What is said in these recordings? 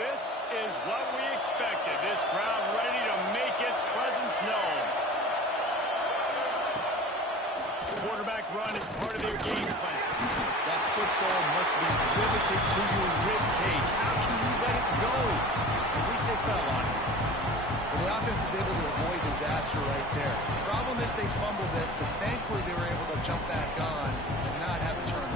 This is what we expected. This crowd ready to make its presence known. The quarterback run is part of their game plan. That football must be riveted to your rib cage. How can you let it go? At least they fell on it. Well, the offense is able to avoid disaster right there. The problem is they fumbled it, but thankfully they were able to jump back on and not have a turnover.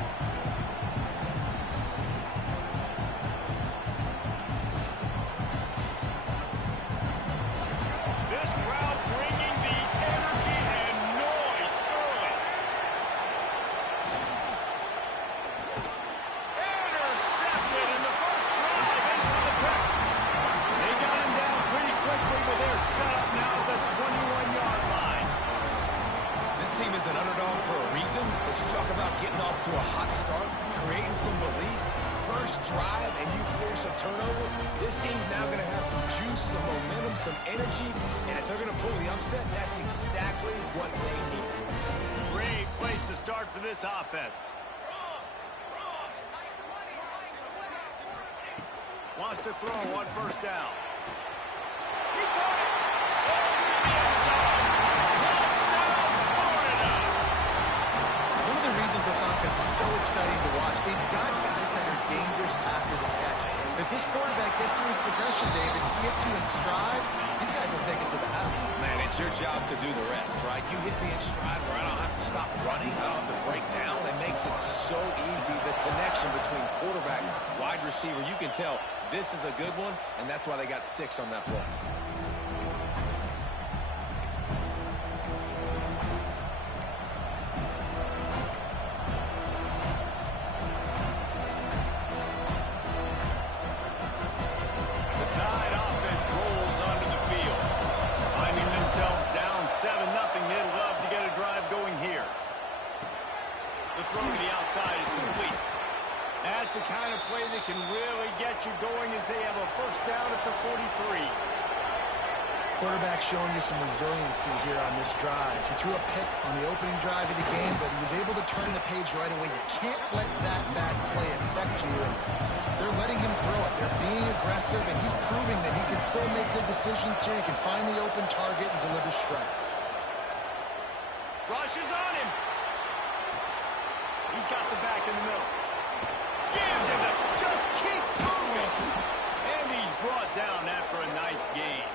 This crowd bringing the energy and noise early. Intercepted in the first drive into the pick. They got him down pretty quickly, but they're set up now at the 21-yard line. This team is an underdog for a reason, but you talk about getting off to a hot start, creating some belief. First drive and you force a turnover, this team's now going to have some juice, some momentum, some energy, and if they're going to pull the upset, that's exactly what they need. Great place to start for this offense. Wants to throw on first down. He caught it. To the end zone. Touchdown, Florida. One of the reasons this offense is so exciting to watch, they've got guys that are dangerous after the catch. If this quarterback gets through his progression, David, gets you in stride, these guys will take it to the house. Man, it's your job to do the rest, right? You hit me in stride where I don't have to stop running, I don't have to break down. It makes it so easy. The connection between quarterback, wide receiver, you can tell this is a good one, and that's why they got 6 on that play. Throw to the outside is complete. That's the kind of play that can really get you going as they have a first down at the 43. Quarterback showing you some resiliency here on this drive. He threw a pick on the opening drive of the game, but he was able to turn the page right away. You can't let that bad play affect you. And they're letting him throw it. They're being aggressive, and he's proving that he can still make good decisions here. He can find the open target and deliver strikes. Rush is on him. He's got the back in the middle. Gives him the, just keeps moving. And he's brought down after a nice gain.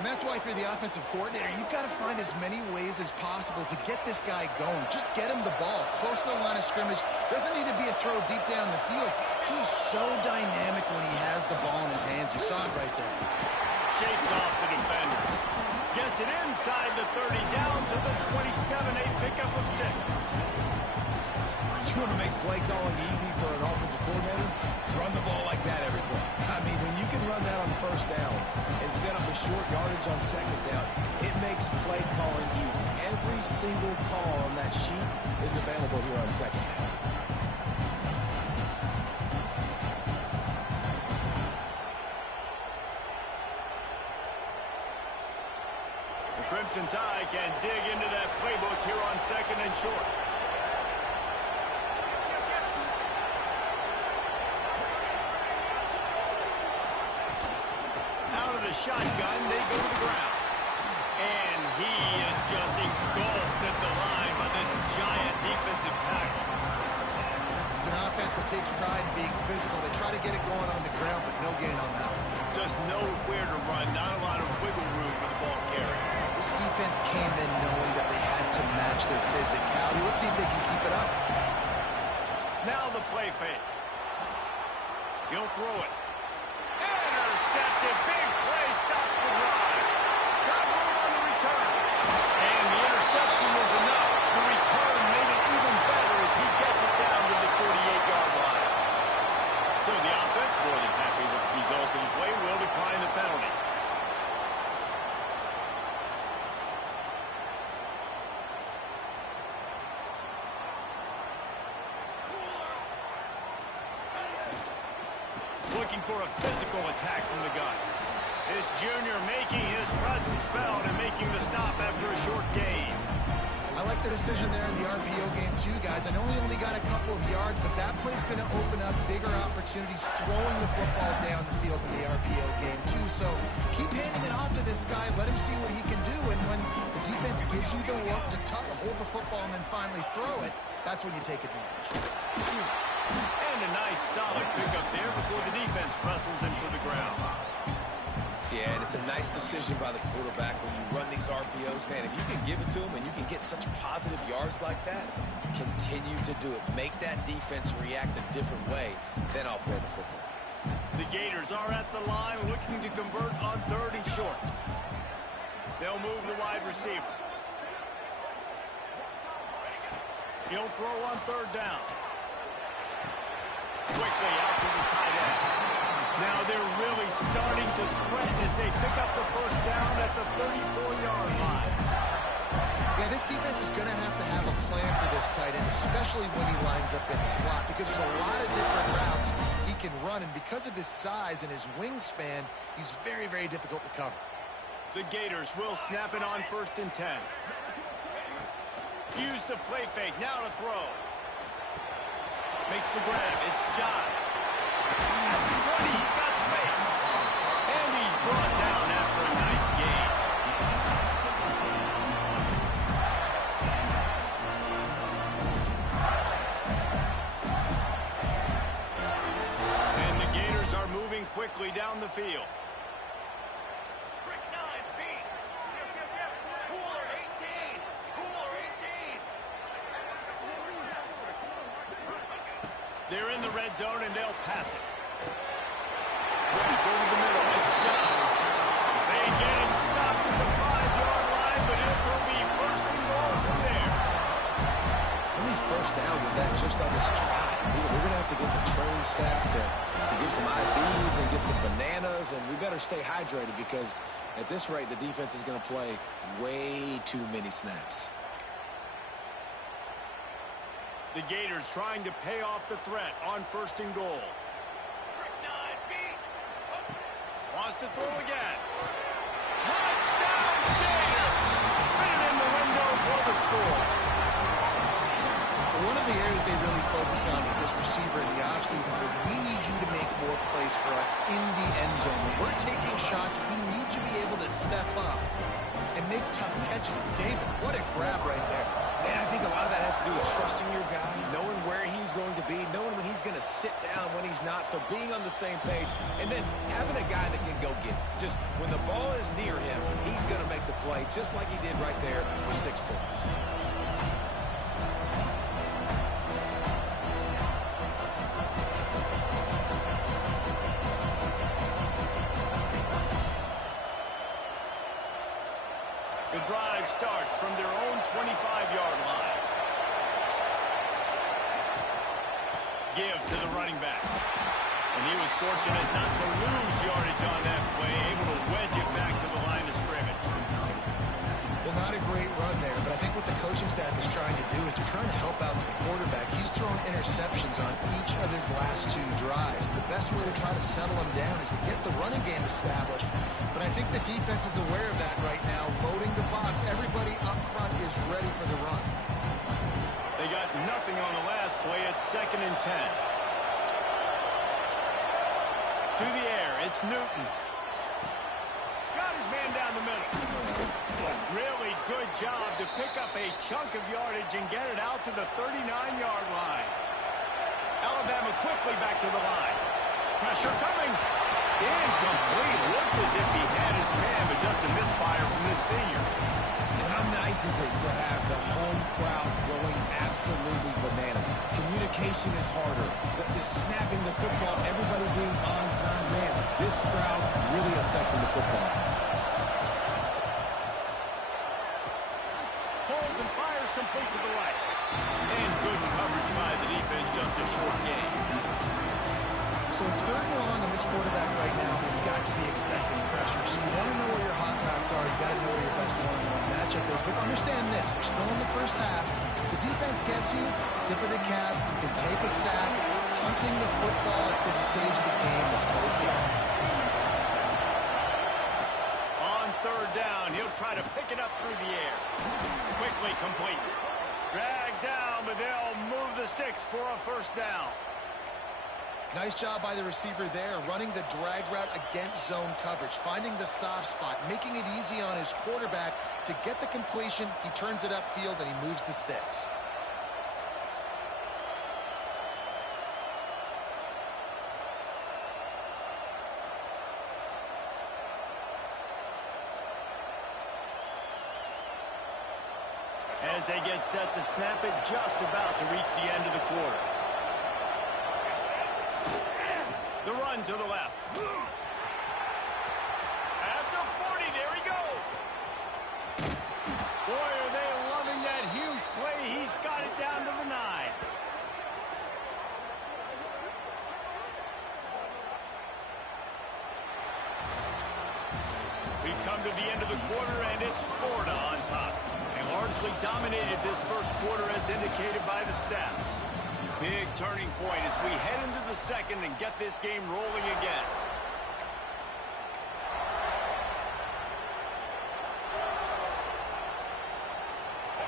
And that's why for the offensive coordinator, you've got to find as many ways as possible to get this guy going. Just get him the ball close to the line of scrimmage. Doesn't need to be a throw deep down the field. He's so dynamic when he has the ball in his hands. You saw it right there. Shakes off the defender. Gets it inside the 30, down to the 27, a pickup of 6. You want to make play calling easy for an offensive coordinator? Run the ball like that every play. I mean, when you can run that on first down and set up a short yardage on second down, it makes play calling easy. Every single call on that sheet is available here on second down. The Crimson Tide can dig into that playbook here on second and short. Shotgun, they go to the ground. And he is just engulfed at the line by this giant defensive tackle. It's an offense that takes pride in being physical. They try to get it going on the ground, but no gain on that. Just nowhere to run, not a lot of wiggle room for the ball carrier. This defense came in knowing that they had to match their physicality. Let's see if they can keep it up. Now the play fake. He'll throw it. Intercepted. Big play. Stops the drive. Got room on the return. And the interception was enough. The return made it even better as he gets it down to the 48-yard line. So the offense, more than happy with the result of the play, will decline the penalty. Looking for a physical attack from the gun. This junior making his presence felt and making the stop after a short gain. I like the decision there in the RPO game too, guys. I know he only got a couple of yards, but that play's going to open up bigger opportunities throwing the football down the field in the RPO game too. So keep handing it off to this guy. Let him see what he can do. And when the defense gives you the look to hold the football and then finally throw it, that's when you take advantage. And a nice solid pickup there before the defense wrestles him to the ground. Yeah, and it's a nice decision by the quarterback when you run these RPOs. Man, if you can give it to him and you can get such positive yards like that, continue to do it. Make that defense react a different way, then I'll throw the football. The Gators are at the line looking to convert on 3rd and short. They'll move the wide receiver. He'll throw on 3rd down. Quickly out to the tight end. Now they're really starting to threaten as they pick up the 1st down at the 34-yard line. Yeah, this defense is going to have a plan for this tight end, especially when he lines up in the slot, because there's a lot of different routes he can run, and because of his size and his wingspan, he's very, very difficult to cover. The Gators will snap it on 1st and 10. Use the play fake, now to throw. Makes the grab, it's John. At the 20, he's got space. And he's brought down after a nice gain. And the Gators are moving quickly down the field. They're in the red zone, and they'll pass it. Grab over the middle. It's Johns. They get him stopped at the 5-yard line, but it will be 1st and goal from there. How many 1st downs is that just on this drive? We're going to have to get the training staff to give some IVs and get some bananas, and we better stay hydrated because at this rate, the defense is going to play way too many snaps. The Gators trying to pay off the threat on 1st and goal. Wants to throw again. Touchdown, Gator! Fit it in the window for the score. One of the areas they really focused on with this receiver in the offseason was we need you to make more plays for us in the end zone. When we're taking shots, we need you to be able to step up and make tough catches. David, what a grab right there. And I think a lot of that has to do with trusting your guy, knowing where he's going to be, knowing when he's going to sit down, when he's not, so being on the same page, and then having a guy that can go get it. Just when the ball is near him, he's going to make the play, just like he did right there for 6 points. The drive starts from their own 25-yard line. Give to the running back. And he was fortunate not to lose yardage on that play, able to wedge it back to the line of scrimmage. Well, not a great run there, but I think what the coaching staff is trying to do is they're trying to help out the quarterback. He's thrown interceptions on each of his last 2 drives. The best way to try to settle him down is to get the running game established. But I think the defense is aware of that right now, loading the box. Everybody up front is ready for the run. They got nothing on the last play. It's 2nd and 10. To the air, it's Newton. Got his man down the middle. Really good job to pick up a chunk of yardage and get it out to the 39-yard line. Alabama quickly back to the line. Pressure coming. Incomplete. Looked as if he had his man, but just a misfire from this senior. And how nice is it to have the home crowd going absolutely bananas? Communication is harder. The snapping the football, everybody being on time. Man, this crowd really affecting the football. Holds and fires complete to the right. And good coverage by the defense, just a short gain. So it's 3rd and long, and this quarterback right now has got to be expecting pressure. So you want to know where your hot routes are. You've got to know where your best one-on-one matchup is. But understand this. We're still in the first half. If the defense gets you, tip of the cap, you can take a sack. Hunting the football at this stage of the game is okay. On 3rd down, he'll try to pick it up through the air. Quickly complete. Dragged down, but they'll move the sticks for a first down. Nice job by the receiver there, running the drag route against zone coverage, finding the soft spot, making it easy on his quarterback to get the completion. He turns it upfield, and he moves the sticks. As they get set to snap it, just about to reach the end of the quarter. The run to the left. At the 40, there he goes. Boy, are they loving that huge play. He's got it down to the 9. We come to the end of the quarter, and it's Florida on top. They largely dominated this first quarter as indicated by the stats. Big turning point as we head into the second and get this game rolling again.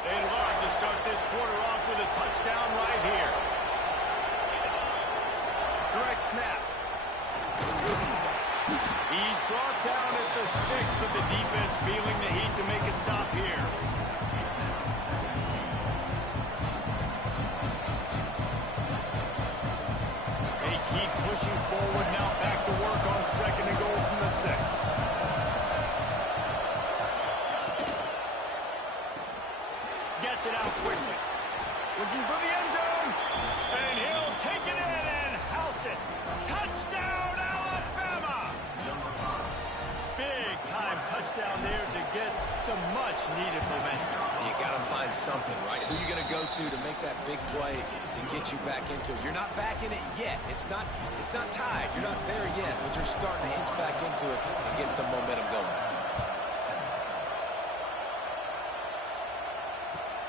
They'd love to start this quarter off with a touchdown right here. Direct snap. He's brought down at the 6, but the defense feeling the heat to make a stop here. Pushing forward now, back to work on second and goal from the 6. Gets it out quickly. Looking for the end zone. And he'll take it in and house it. Touchdown, Alabama! Big time touchdown there to get some much needed momentum. You got to find something, right? Who are you going to go to make that big play to get you back into it? You're not back in it yet. It's not tied. You're not there yet, but you're starting to inch back into it and get some momentum going.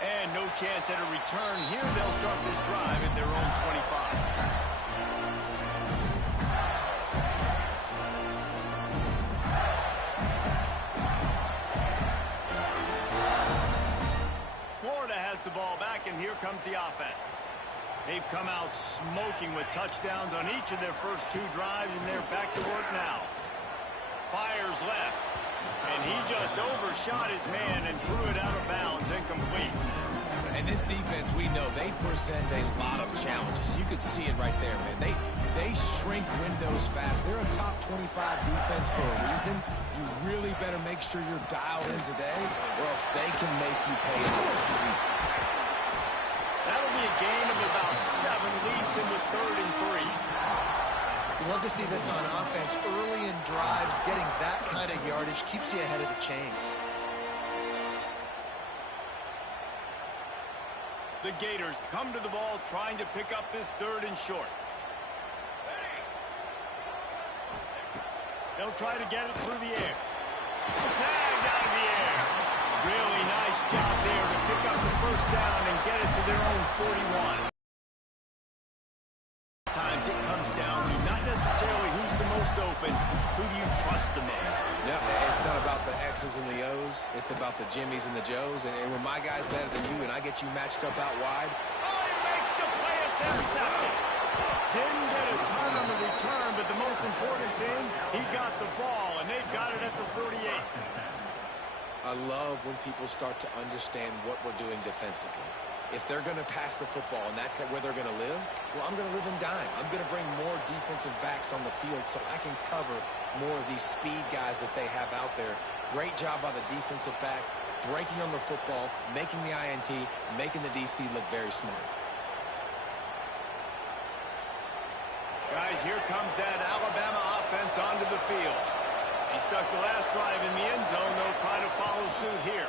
And no chance at a return here. They'll start this drive at their own 25. The ball back, and here comes the offense. They've come out smoking with touchdowns on each of their first 2 drives, and they're back to work now. Fires left, and he just overshot his man and threw it out of bounds, incomplete. And this defense, we know, they present a lot of challenges. You could see it right there, man. They shrink windows fast. They're a top 25 defense for a reason. You really better make sure you're dialed in today, or else they can make you pay. That'll be a gain of about 7, leads him with 3rd and 3. You love to see this on offense. Early in drives, getting that kind of yardage keeps you ahead of the chains. The Gators come to the ball trying to pick up this 3rd and short. They'll try to get it through the air. Snagged out of the air. Really nice job there to pick up the first down and get it to their own 41. Sometimes it comes down to not necessarily who's the most open, who do you trust the most? Yeah, it's not about the X's and the O's. It's about the Jimmys and the Joes. And when my guy's better than you and I get you matched up out wide. Oh, he makes the play. It's intercepted. Didn't get a ton on the return, but the most important thing, he got the ball, and they've got it at the 38. I love when people start to understand what we're doing defensively. If they're going to pass the football and that's where they're going to live, well, I'm going to live in dime. I'm going to bring more defensive backs on the field so I can cover more of these speed guys that they have out there. Great job by the defensive back, breaking on the football, making the INT, making the DC look very smart. Guys, here comes that Alabama offense onto the field. He stuck the last drive in the end zone. They'll try to follow suit here.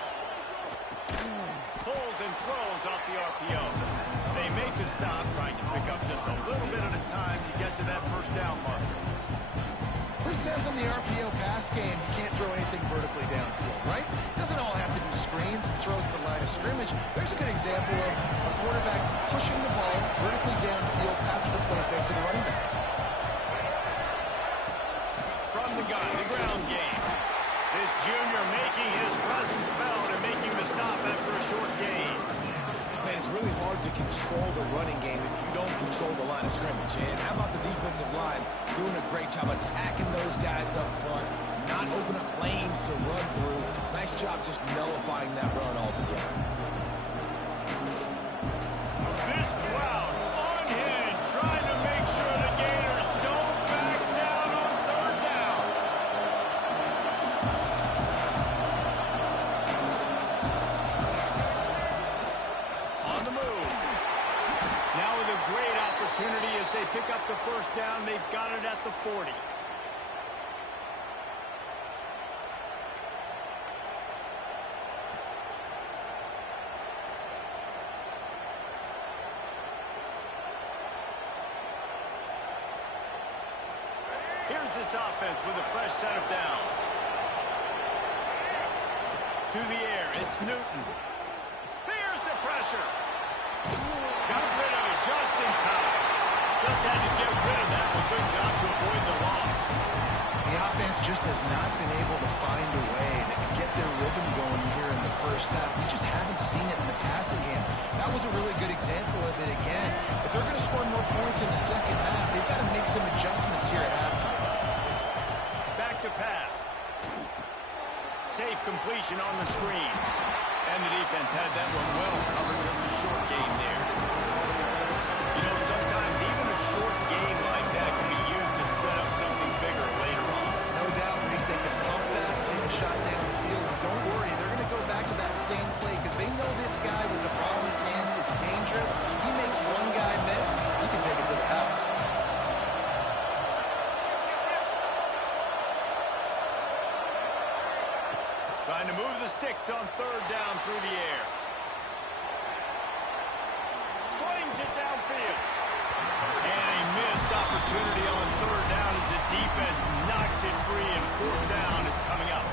Pulls and throws off the RPO. They make the stop, trying to pick up just a little bit at a time to get to that first down mark. Who says in the RPO pass game you can't throw anything vertically downfield, right? It doesn't all have to be screens and throws at the line of scrimmage. There's a good example of a quarterback pushing the ball vertically downfield after the play fake to the running back. From the gun, the ground game. This junior making his presence felt and making the stop after a short gain. Man, it's really hard to control the running game if you don't control the line of scrimmage. And how about the defensive line doing a great job attacking those guys up front, not open up lanes to run through. Nice job just nullifying that run altogether. This crowd unhinged, trying to make sure the Gators don't back down on third down. On the move. Now with a great opportunity as they pick up the first down. They've got it at the 40. Here's this offense with a fresh set of downs. To the air, it's Newton. Here's the pressure. Got rid of it just in time. Just had to get rid of that one. Good job to avoid the loss. The offense just has not been able to find a way to get their rhythm going here in the first half. We just haven't seen it in the passing game. That was a really good example of it again. If they're going to score more points in the second half, they've got to make some adjustments here at halftime. Back to pass. Safe completion on the screen. And the defense had that one well covered. Just a short gain there. You know, sometimes even a short gain like that can be used to set up something bigger later on. No doubt, Reese, they can pump that, take a shot down the field, and don't worry, they're going to go back to that same play because they know this guy with the ball in his hands is dangerous. He makes one guy miss, he can take it to the house. Trying to move the sticks on third down through the air. Slings it downfield. And a missed opportunity on third down as the defense knocks it free and fourth down is coming up.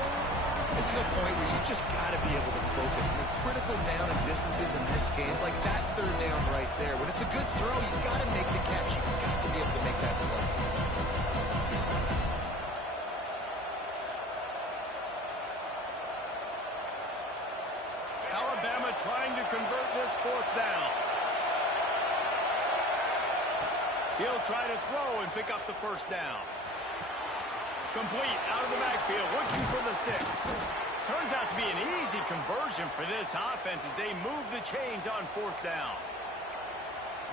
This is a point where you just got to be able to focus. The critical down and distances in this game, like that third down right there. When it's a good throw, you got to make the catch. You got to be able to make that play. Alabama trying to convert this fourth down. He'll try to throw and pick up the first down. Complete out of the backfield, looking for the sticks. Turns out to be an easy conversion for this offense as they move the chains on fourth down.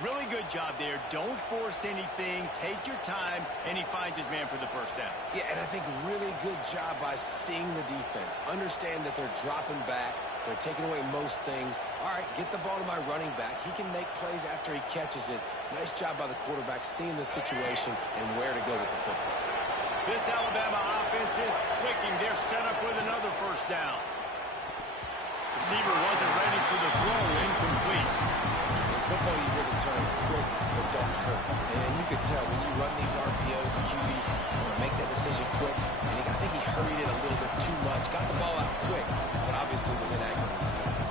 Really good job there. Don't force anything. Take your time, and he finds his man for the first down. Yeah, and I think really good job by seeing the defense. Understand that they're dropping back. They're taking away most things. All right, get the ball to my running back. He can make plays after he catches it. Nice job by the quarterback seeing the situation and where to go with the football. This Alabama offense is clicking. They're set up with another first down. Receiver wasn't ready for the throw. Incomplete. In football, you hear the term quick but don't hurt. And you could tell when you run these RPOs, the QBs want to make that decision quick. And I think he hurried it a little bit too much. Got the ball out quick, but obviously was inaccurate in his pass.